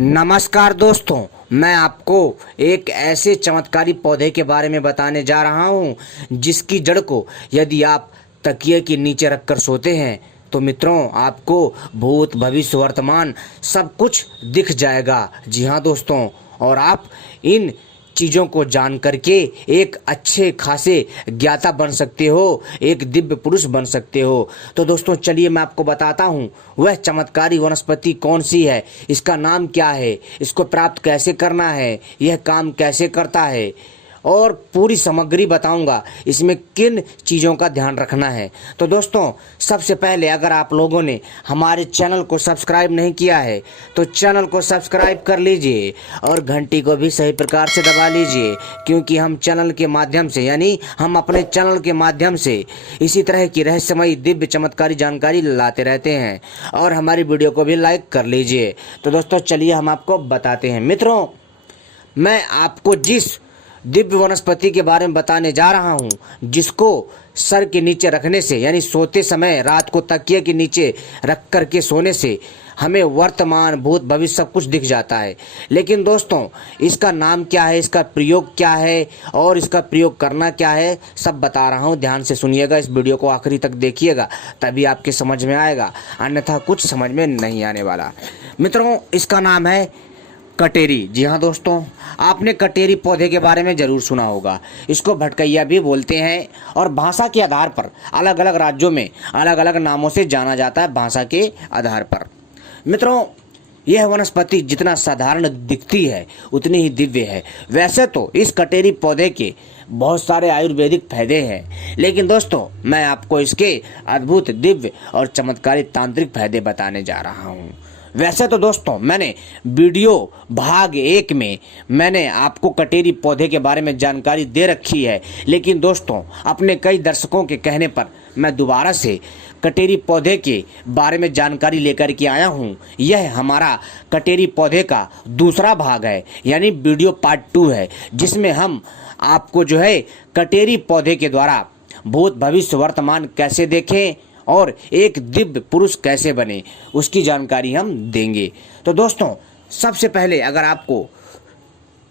नमस्कार दोस्तों, मैं आपको एक ऐसे चमत्कारी पौधे के बारे में बताने जा रहा हूं जिसकी जड़ को यदि आप तकिए के नीचे रखकर सोते हैं तो मित्रों आपको भूत भविष्य वर्तमान सब कुछ दिख जाएगा। जी हाँ दोस्तों, और आप इन चीज़ों को जान करके एक अच्छे खासे ज्ञाता बन सकते हो, एक दिव्य पुरुष बन सकते हो। तो दोस्तों चलिए मैं आपको बताता हूँ वह चमत्कारी वनस्पति कौन सी है, इसका नाम क्या है, इसको प्राप्त कैसे करना है, यह काम कैसे करता है और पूरी सामग्री बताऊंगा इसमें किन चीज़ों का ध्यान रखना है। तो दोस्तों सबसे पहले अगर आप लोगों ने हमारे चैनल को सब्सक्राइब नहीं किया है तो चैनल को सब्सक्राइब कर लीजिए और घंटी को भी सही प्रकार से दबा लीजिए, क्योंकि हम चैनल के माध्यम से हम अपने चैनल के माध्यम से इसी तरह की रहस्यमयी दिव्य चमत्कारी जानकारी लाते रहते हैं। और हमारी वीडियो को भी लाइक कर लीजिए। तो दोस्तों चलिए हम आपको बताते हैं। मित्रों, मैं आपको जिस दिव्य वनस्पति के बारे में बताने जा रहा हूं जिसको सर के नीचे रखने से यानी सोते समय रात को तकिए के नीचे रख कर के सोने से हमें वर्तमान भूत भविष्य सब कुछ दिख जाता है। लेकिन दोस्तों इसका नाम क्या है, इसका प्रयोग क्या है और इसका प्रयोग करना क्या है, सब बता रहा हूं। ध्यान से सुनिएगा, इस वीडियो को आखिरी तक देखिएगा तभी आपके समझ में आएगा, अन्यथा कुछ समझ में नहीं आने वाला। मित्रों इसका नाम है कटेरी। जी हाँ दोस्तों, आपने कटेरी पौधे के बारे में ज़रूर सुना होगा। इसको भटकैया भी बोलते हैं और भाषा के आधार पर अलग अलग राज्यों में अलग अलग नामों से जाना जाता है भाषा के आधार पर। मित्रों यह वनस्पति जितना साधारण दिखती है उतनी ही दिव्य है। वैसे तो इस कटेरी पौधे के बहुत सारे आयुर्वेदिक फायदे हैं, लेकिन दोस्तों मैं आपको इसके अद्भुत दिव्य और चमत्कारी तांत्रिक फायदे बताने जा रहा हूँ। वैसे तो दोस्तों मैंने वीडियो भाग 1 में मैंने आपको कटेरी पौधे के बारे में जानकारी दे रखी है, लेकिन दोस्तों अपने कई दर्शकों के कहने पर मैं दोबारा से कटेरी पौधे के बारे में जानकारी लेकर के आया हूँ। यह हमारा कटेरी पौधे का दूसरा भाग है, यानी वीडियो पार्ट 2 है, जिसमें हम आपको कटेरी पौधे के द्वारा भूत भविष्य वर्तमान कैसे देखें और एक दिव्य पुरुष कैसे बने उसकी जानकारी हम देंगे। तो दोस्तों सबसे पहले अगर आपको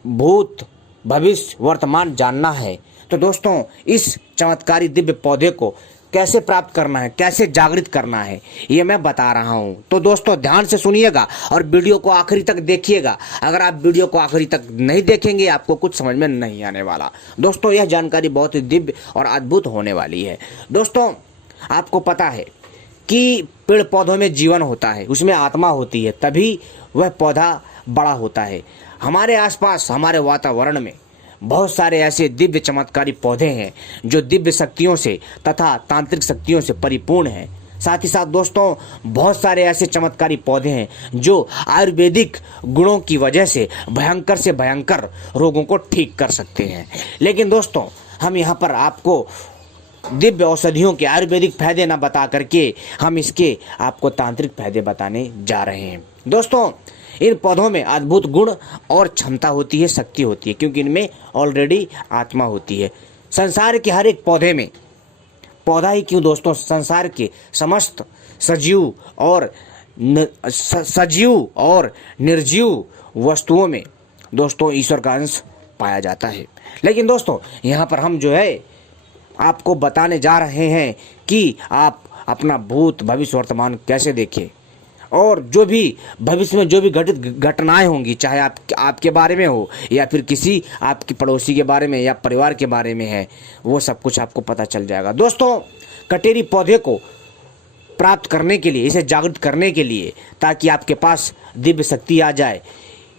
भूत भविष्य वर्तमान जानना है तो दोस्तों इस चमत्कारी दिव्य पौधे को कैसे प्राप्त करना है, कैसे जागृत करना है, ये मैं बता रहा हूँ। तो दोस्तों ध्यान से सुनिएगा और वीडियो को आखिरी तक देखिएगा। अगर आप वीडियो को आखिरी तक नहीं देखेंगे आपको कुछ समझ में नहीं आने वाला। दोस्तों यह जानकारी बहुत ही दिव्य और अद्भुत होने वाली है। दोस्तों आपको पता है कि पेड़ पौधों में जीवन होता है, उसमें आत्मा होती है, तभी वह पौधा बड़ा होता है। हमारे आसपास हमारे वातावरण में बहुत सारे ऐसे दिव्य चमत्कारी पौधे हैं जो दिव्य शक्तियों से तथा तांत्रिक शक्तियों से परिपूर्ण हैं। साथ ही साथ दोस्तों बहुत सारे ऐसे चमत्कारी पौधे हैं जो आयुर्वेदिक गुणों की वजह से भयंकर रोगों को ठीक कर सकते हैं। लेकिन दोस्तों हम यहाँ पर आपको दिव्य औषधियों के आयुर्वेदिक फायदे ना बता करके हम इसके आपको तांत्रिक फायदे बताने जा रहे हैं। दोस्तों इन पौधों में अद्भुत गुण और क्षमता होती है, शक्ति होती है, क्योंकि इनमें ऑलरेडी आत्मा होती है। संसार के हर एक पौधे में, पौधा ही क्यों दोस्तों, संसार के समस्त सजीव और निर्जीव वस्तुओं में दोस्तों ईश्वर का अंश पाया जाता है। लेकिन दोस्तों यहाँ पर हम आपको बताने जा रहे हैं कि आप अपना भूत भविष्य वर्तमान कैसे देखें और जो भी भविष्य में जो भी घटित घटनाएं होंगी, चाहे आपके बारे में हो या फिर किसी आपकी पड़ोसी के बारे में या परिवार के बारे में है, वो सब कुछ आपको पता चल जाएगा। दोस्तों कटेरी पौधे को प्राप्त करने के लिए, इसे जागृत करने के लिए, ताकि आपके पास दिव्य शक्ति आ जाए,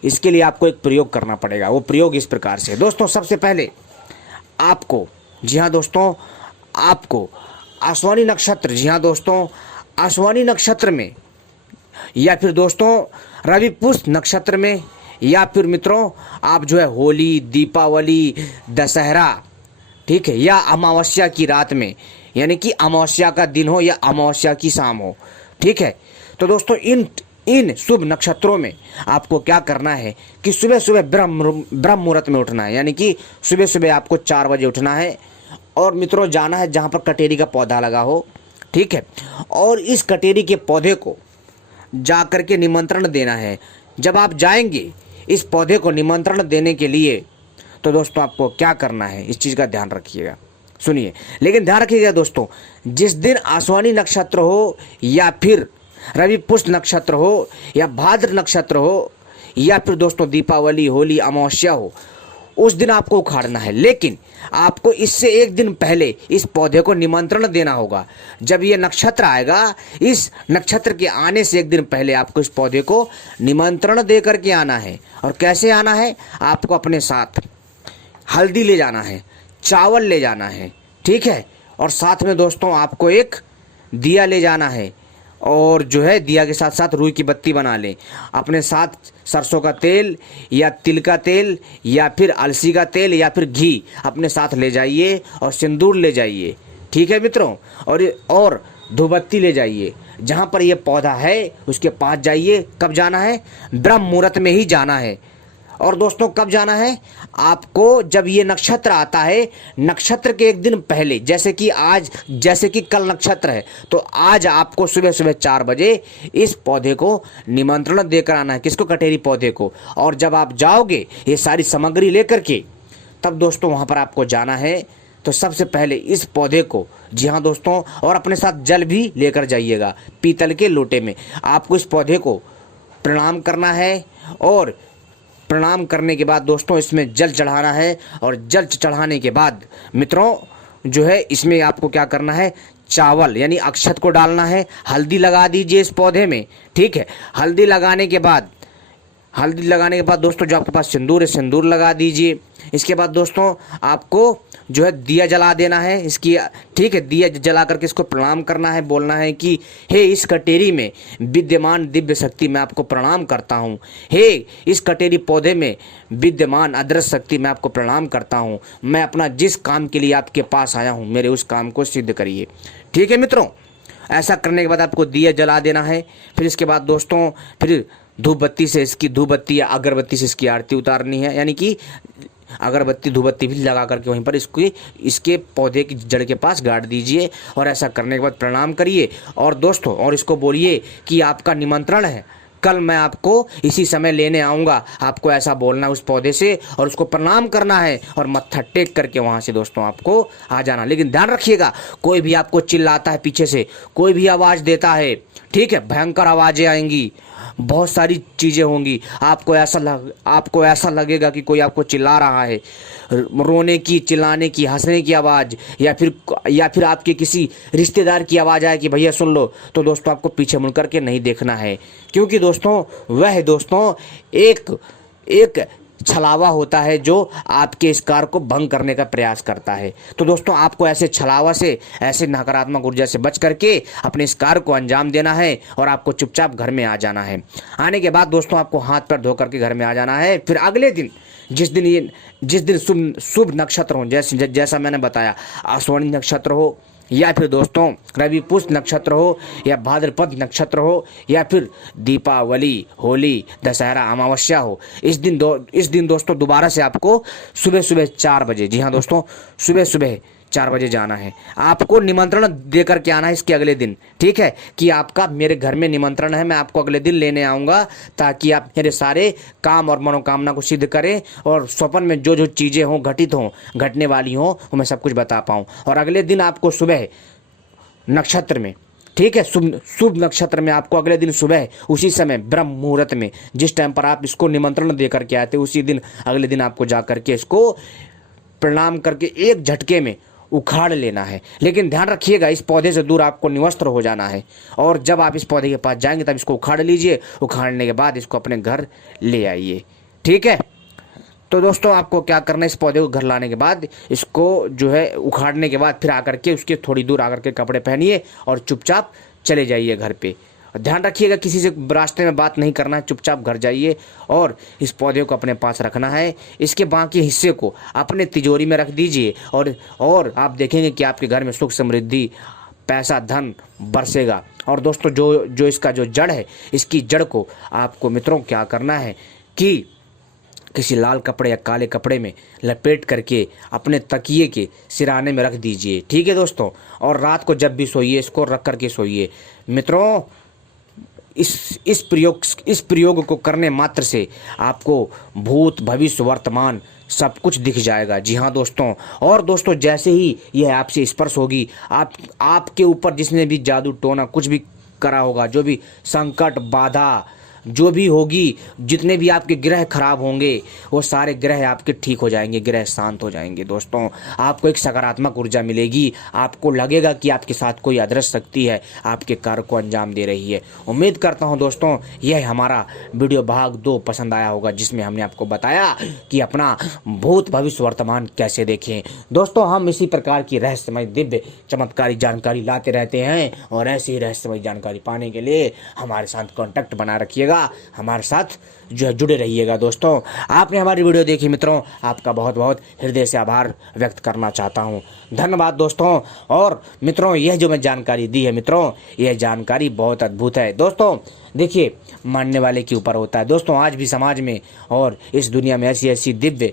इसके लिए आपको एक प्रयोग करना पड़ेगा। वो प्रयोग इस प्रकार से दोस्तों, सबसे पहले आपको, जी हाँ दोस्तों, आपको आश्वानी नक्षत्र, जी हाँ दोस्तों, आश्वानी नक्षत्र में या फिर दोस्तों रवि पुष्य नक्षत्र में या फिर मित्रों आप होली, दीपावली, दशहरा, ठीक है, या अमावस्या की रात में, यानी कि अमावस्या का दिन हो या अमावस्या की शाम हो, ठीक है। तो दोस्तों इन शुभ नक्षत्रों में आपको क्या करना है कि सुबह सुबह ब्रह्म मुहूर्त में उठना है, यानी कि सुबह सुबह आपको 4 बजे उठना है और मित्रों जाना है जहाँ पर कटेरी का पौधा लगा हो, ठीक है, और इस कटेरी के पौधे को जा कर के निमंत्रण देना है जब आप जाएंगे इस पौधे को निमंत्रण देने के लिए, तो दोस्तों आपको क्या करना है, इस चीज़ का ध्यान रखिएगा, सुनिए। लेकिन ध्यान रखिएगा दोस्तों, जिस दिन आश्वानी नक्षत्र हो या फिर रवि पुष्य नक्षत्र हो या भाद्र नक्षत्र हो या फिर दोस्तों दीपावली, होली, अमावस्या हो, उस दिन आपको उखाड़ना है। लेकिन आपको इससे एक दिन पहले इस पौधे को निमंत्रण देना होगा। जब ये नक्षत्र आएगा, इस नक्षत्र के आने से एक दिन पहले आपको इस पौधे को निमंत्रण दे करके आना है। और कैसे आना है, आपको अपने साथ हल्दी ले जाना है, चावल ले जाना है, ठीक है, और साथ में दोस्तों आपको एक दिया ले जाना है, और जो है दिया के साथ साथ रुई की बत्ती बना लें। अपने साथ सरसों का तेल या तिल का तेल या फिर अलसी का तेल या फिर घी अपने साथ ले जाइए, और सिंदूर ले जाइए, ठीक है मित्रों, और धूपबत्ती ले जाइए। जहाँ पर यह पौधा है उसके पास जाइए। कब जाना है, ब्रह्म मुहूर्त में ही जाना है। और दोस्तों कब जाना है, आपको जब ये नक्षत्र आता है, नक्षत्र के एक दिन पहले, जैसे कि कल नक्षत्र है, तो आज आपको सुबह सुबह 4 बजे इस पौधे को निमंत्रण देकर आना है। किसको, कटेरी पौधे को। और जब आप जाओगे ये सारी सामग्री लेकर के, तब दोस्तों वहाँ पर आपको जाना है। तो सबसे पहले इस पौधे को, जी हाँ दोस्तों, और अपने साथ जल भी लेकर जाइएगा, पीतल के लोटे में। आपको इस पौधे को प्रणाम करना है, और प्रणाम करने के बाद दोस्तों इसमें जल चढ़ाना है। और जल चढ़ाने के बाद मित्रों जो है इसमें आपको क्या करना है, चावल यानी अक्षत को डालना है। हल्दी लगा दीजिए इस पौधे में, ठीक है। हल्दी लगाने के बाद दोस्तों जो आपके पास सिंदूर है, सिंदूर लगा दीजिए। इसके बाद दोस्तों आपको जो है दिया जला देना है इसकी, ठीक है। दिया जला करके इसको प्रणाम करना है, बोलना है कि हे इस कटेरी में विद्यमान दिव्य शक्ति, मैं आपको प्रणाम करता हूँ। हे इस कटेरी पौधे में विद्यमान अदृश्य शक्ति, मैं आपको प्रणाम करता हूँ। मैं अपना जिस काम के लिए आपके पास आया हूँ, मेरे उस काम को सिद्ध करिए, ठीक है मित्रों। ऐसा करने के बाद आपको दिया जला देना है। फिर इसके बाद दोस्तों फिर धूप बत्ती या अगरबत्ती से इसकी आरती उतारनी है, यानी कि अगरबत्ती धूपबत्ती भी लगा करके वहीं पर इसके पौधे की जड़ के पास गाड़ दीजिए। और ऐसा करने के बाद प्रणाम करिए। और दोस्तों और इसको बोलिए कि आपका निमंत्रण है, कल मैं आपको इसी समय लेने आऊँगा। आपको ऐसा बोलना है उस पौधे से, और उसको प्रणाम करना है, और मत्था टेक करके वहाँ से दोस्तों आपको आ जाना। लेकिन ध्यान रखिएगा, कोई भी आपको चिल्लाता है पीछे से, कोई भी आवाज़ देता है, ठीक है, भयंकर आवाज़ें आएंगी, बहुत सारी चीज़ें होंगी। आपको ऐसा लगेगा कि कोई आपको चिल्ला रहा है, रोने की, चिल्लाने की, हंसने की आवाज़, या फिर आपके किसी रिश्तेदार की आवाज़ आए कि भैया सुन लो, तो दोस्तों आपको पीछे मुड़ करके नहीं देखना है। क्योंकि दोस्तों वह दोस्तों एक छलावा होता है जो आपके इस कार्य को भंग करने का प्रयास करता है। तो दोस्तों आपको ऐसे छलावा से, ऐसे नकारात्मक ऊर्जा से बच करके अपने इस कार्य को अंजाम देना है, और आपको चुपचाप घर में आ जाना है। आने के बाद दोस्तों आपको हाथ पैर धो करके घर में आ जाना है। फिर अगले दिन जिस दिन शुभ नक्षत्र हो, जैसा मैंने बताया, आश्विनी नक्षत्र हो या फिर दोस्तों रवि पुष्य नक्षत्र हो या भाद्रपद नक्षत्र हो या फिर दीपावली, होली, दशहरा, अमावस्या हो, इस दिन दोस्तों दोबारा से आपको सुबह सुबह 4 बजे, जी हाँ दोस्तों सुबह सुबह 4 बजे जाना है। आपको निमंत्रण दे करके आना है इसके अगले दिन, ठीक है, कि आपका मेरे घर में निमंत्रण है, मैं आपको अगले दिन लेने आऊँगा, ताकि आप मेरे सारे काम और मनोकामना को सिद्ध करें, और स्वप्न में जो जो चीज़ें हों, घटने वाली हों, वो मैं सब कुछ बता पाऊँ। और अगले दिन आपको सुबह नक्षत्र में, ठीक है, शुभ नक्षत्र में आपको अगले दिन सुबह उसी समय ब्रह्म मुहूर्त में, जिस टाइम पर आप इसको निमंत्रण दे करके आए थे, उसी दिन अगले दिन आपको जा करके इसको प्रणाम करके एक झटके में उखाड़ लेना है। लेकिन ध्यान रखिएगा, इस पौधे से दूर आपको निवस्त्र हो जाना है। और जब आप इस पौधे के पास जाएंगे तब इसको उखाड़ लीजिए। उखाड़ने के बाद इसको अपने घर ले आइए, ठीक है। तो दोस्तों आपको क्या करना है, इस पौधे को घर लाने के बाद इसको जो है उखाड़ने के बाद फिर आकर के उसके थोड़ी दूर आकर के कपड़े पहनिए और चुपचाप चले जाइए घर पे। ध्यान रखिएगा, किसी से रास्ते में बात नहीं करना है, चुपचाप घर जाइए और इस पौधे को अपने पास रखना है। इसके बाकी हिस्से को अपने तिजोरी में रख दीजिए, और आप देखेंगे कि आपके घर में सुख समृद्धि, पैसा, धन बरसेगा। और दोस्तों जो इसका जो जड़ है, इसकी जड़ को आपको मित्रों क्या करना है कि किसी लाल कपड़े या काले कपड़े में लपेट करके अपने तकिए के सिराने में रख दीजिए, ठीक है दोस्तों। और रात को जब भी सोइए इसको रख करके सोइए मित्रों। इस प्रयोग को करने मात्र से आपको भूत भविष्य वर्तमान सब कुछ दिख जाएगा। जी हाँ दोस्तों, और दोस्तों जैसे ही यह आपसे स्पर्श होगी, आपके ऊपर जिसने भी जादू टोना कुछ भी करा होगा, जो भी संकट बाधा जो भी होगी, जितने भी आपके ग्रह खराब होंगे, वो सारे ग्रह आपके ठीक हो जाएंगे, ग्रह शांत हो जाएंगे। दोस्तों आपको एक सकारात्मक ऊर्जा मिलेगी, आपको लगेगा कि आपके साथ कोई अदृश्य शक्ति है, आपके कार्य को अंजाम दे रही है। उम्मीद करता हूं दोस्तों यह हमारा वीडियो भाग 2 पसंद आया होगा, जिसमें हमने आपको बताया कि अपना भूत भविष्य वर्तमान कैसे देखें। दोस्तों हम इसी प्रकार की रहस्यमय दिव्य चमत्कारी जानकारी लाते रहते हैं, और ऐसी ही रहस्यमय जानकारी पाने के लिए हमारे साथ कॉन्टैक्ट बना रखिएगा, हमारे साथ जो है जुड़े रहिएगा। दोस्तों आपने हमारी वीडियो देखी मित्रों, आपका बहुत बहुत हृदय से आभार व्यक्त करना चाहता हूं। धन्यवाद दोस्तों। और मित्रों यह जो मैं जानकारी दी है मित्रों, यह जानकारी बहुत अद्भुत है। दोस्तों देखिए, मानने वाले के ऊपर होता है। दोस्तों आज भी समाज में और इस दुनिया में ऐसी ऐसी दिव्य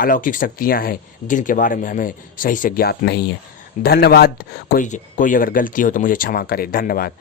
अलौकिक शक्तियां हैं जिनके बारे में हमें सही से ज्ञात नहीं है। धन्यवाद। कोई अगर गलती हो तो मुझे क्षमा करे। धन्यवाद।